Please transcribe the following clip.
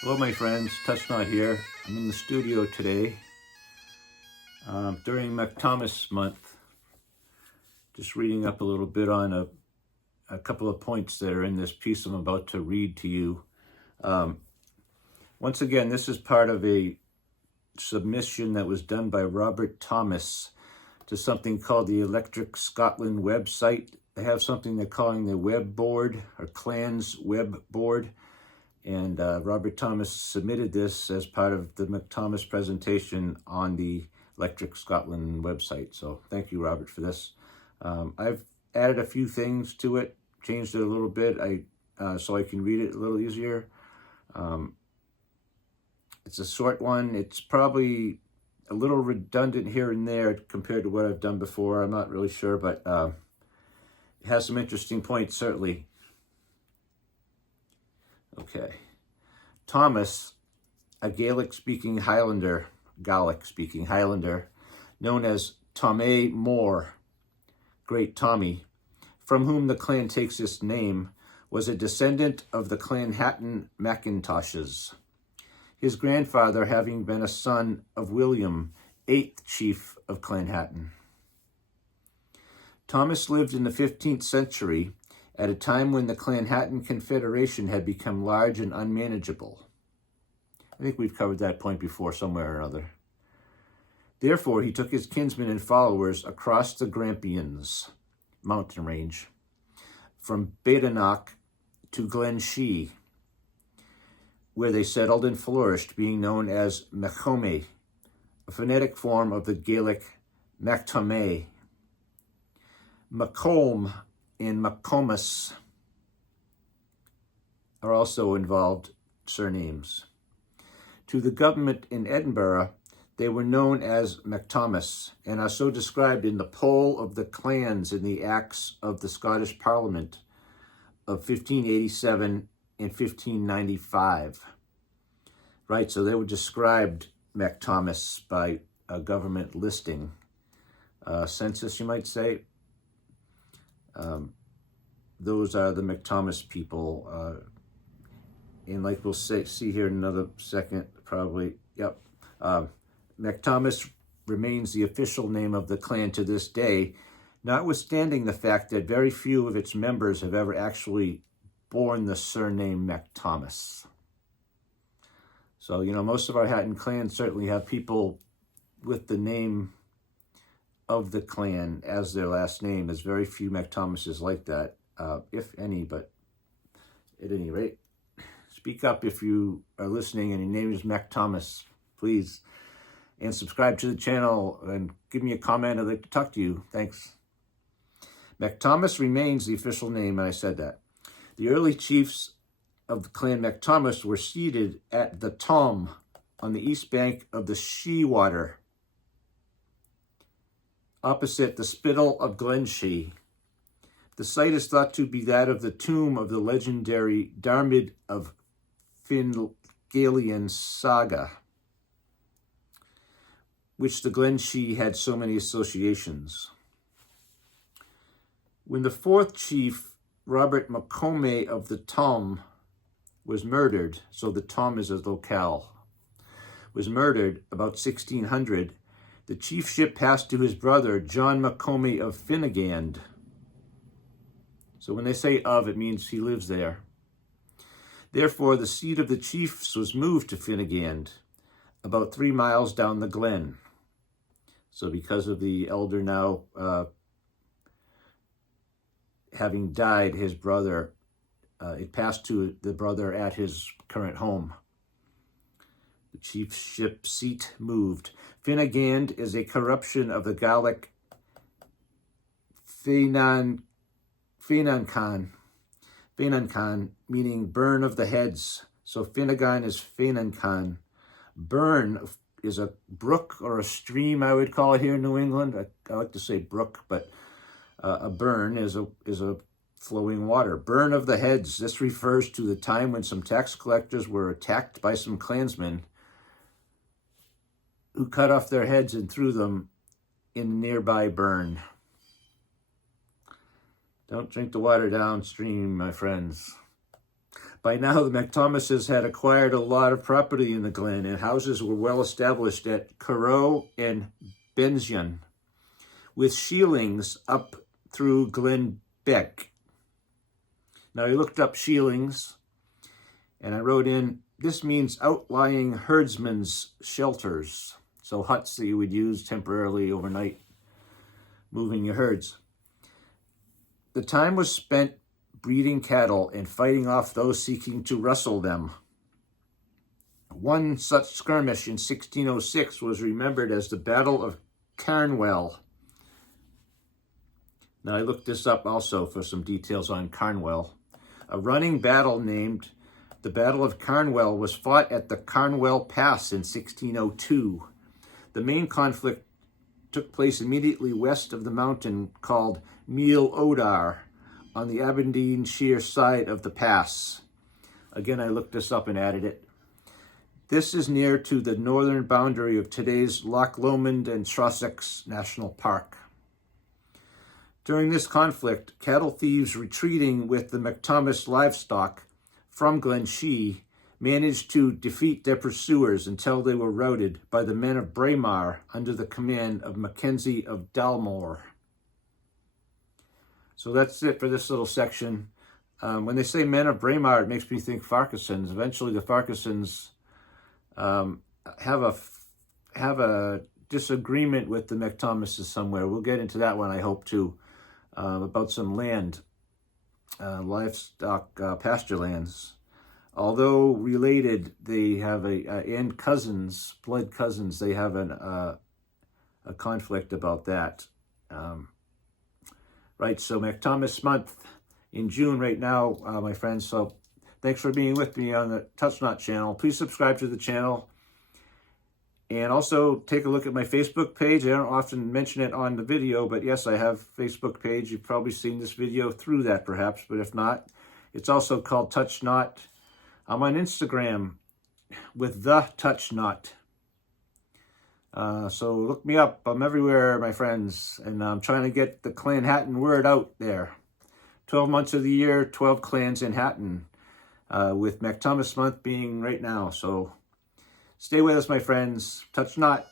Hello, my friends. Touchknot here. I'm in the studio today during MacThomas month, just reading up a little bit on a couple of points that are in this piece I'm about to read to you. Once again, this is part of a submission that was done by Robert Thomas to something called the Electric Scotland website. They have something they're calling the Web Board, or Clans Web Board. And Robert Thomas submitted this as part of the MacThomas presentation on the Electric Scotland website. So thank you, Robert, for this. I've added a few things to it, changed it a little bit so I can read it a little easier. It's a short one. It's probably a little redundant here and there compared to what I've done before. I'm not really sure, but it has some interesting points, certainly. Okay. Thomas, a Gaelic-speaking Highlander, known as Tomé Moore, Great Tommy, from whom the clan takes its name, was a descendant of the Clan MacIntoshes. His grandfather having been a son of William, 8th chief of Clan. Thomas lived in the 15th century, at a time when the Clan Confederation had become large and unmanageable. I think we've covered that point before somewhere or other. Therefore, he took his kinsmen and followers across the Grampians mountain range, from Badenoch to Glen Shee, where they settled and flourished, being known as Macomé, a phonetic form of the Gaelic MacThomas. Macomb and MacThomas are also involved surnames. To the government in Edinburgh, they were known as MacThomas and are so described in the Poll of the Clans in the Acts of the Scottish Parliament of 1587 and 1595. Right, so they were described MacThomas by a government listing, census, you might say. Those are the MacThomas people. And like we'll see here in another second, probably, yep. MacThomas remains the official name of the clan to this day, notwithstanding the fact that very few of its members have ever actually borne the surname MacThomas. So, most of our Hatton clans certainly have people with the name of the clan as their last name. There's very few MacThomases like that, if any, but at any rate, speak up if you are listening and your name is MacThomas, please. And subscribe to the channel and give me a comment. I'd like to talk to you. Thanks. MacThomas remains the official name, and I said that. The early chiefs of the Clan MacThomas were seated at the Tom on the east bank of the Shee Water, opposite the Spittal of Glen Shee. The site is thought to be that of the tomb of the legendary Diarmid of Fingalian saga, which the Glen Shee had so many associations. When the 4th chief, Robert Macomé of the Tom, was murdered, so the Tom is a locale, was murdered about 1600, the chiefship passed to his brother, John Macomé of Finnegan. So when they say of, it means he lives there. Therefore, the seat of the chiefs was moved to Finnegan, about 3 miles down the glen. So because of the elder now having died, his brother, it passed to the brother at his current home. The chiefship seat moved. Finnegan is a corruption of the Gaelic Feinancan, meaning burn of the heads. So Finnegan is Feinancan. Burn is a brook or a stream, I would call it here in New England. I like to say brook, but a burn is a flowing water. Burn of the heads. This refers to the time when some tax collectors were attacked by some clansmen who cut off their heads and threw them in a nearby burn. Don't drink the water downstream, my friends. By now, the MacThomases had acquired a lot of property in the glen, and houses were well established at Carrow and Benzion, with shielings up through Glen Beck. Now, I looked up shielings, and I wrote in, this means outlying herdsmen's shelters. So huts that you would use temporarily overnight, moving your herds. The time was spent breeding cattle and fighting off those seeking to rustle them. One such skirmish in 1606 was remembered as the Battle of Carnwell. Now, I looked this up also for some details on Carnwell. A running battle named the Battle of Carnwell was fought at the Carnwell Pass in 1602. The main conflict took place immediately west of the mountain called Meal Odar on the Aberdeenshire side of the pass. Again, I looked this up and added it. This is near to the northern boundary of today's Loch Lomond and Trossachs National Park. During this conflict, cattle thieves retreating with the MacThomas livestock from Glen Shee managed to defeat their pursuers until they were routed by the men of Braemar under the command of Mackenzie of Dalmore. So that's it for this little section. When they say men of Braemar, it makes me think Farquharsons. Eventually, the Farquharsons have a disagreement with the MacThomases somewhere. We'll get into that one, I hope, too, about some land, livestock, pasture lands. Although related, they have and cousins, blood cousins. They have a conflict about that. Right, so MacThomas month in June right now, my friends. So thanks for being with me on the Touch Not channel. Please subscribe to the channel. And also take a look at my Facebook page. I don't often mention it on the video, but yes, I have a Facebook page. You've probably seen this video through that perhaps, but if not, it's also called Touch Not. I'm on Instagram with the Touch Not. So look me up. I'm everywhere, my friends. And I'm trying to get the Clan Hatton word out there. 12 months of the year, 12 clans in Hatton. With MacThomas month being right now. So stay with us, my friends. Touch Not.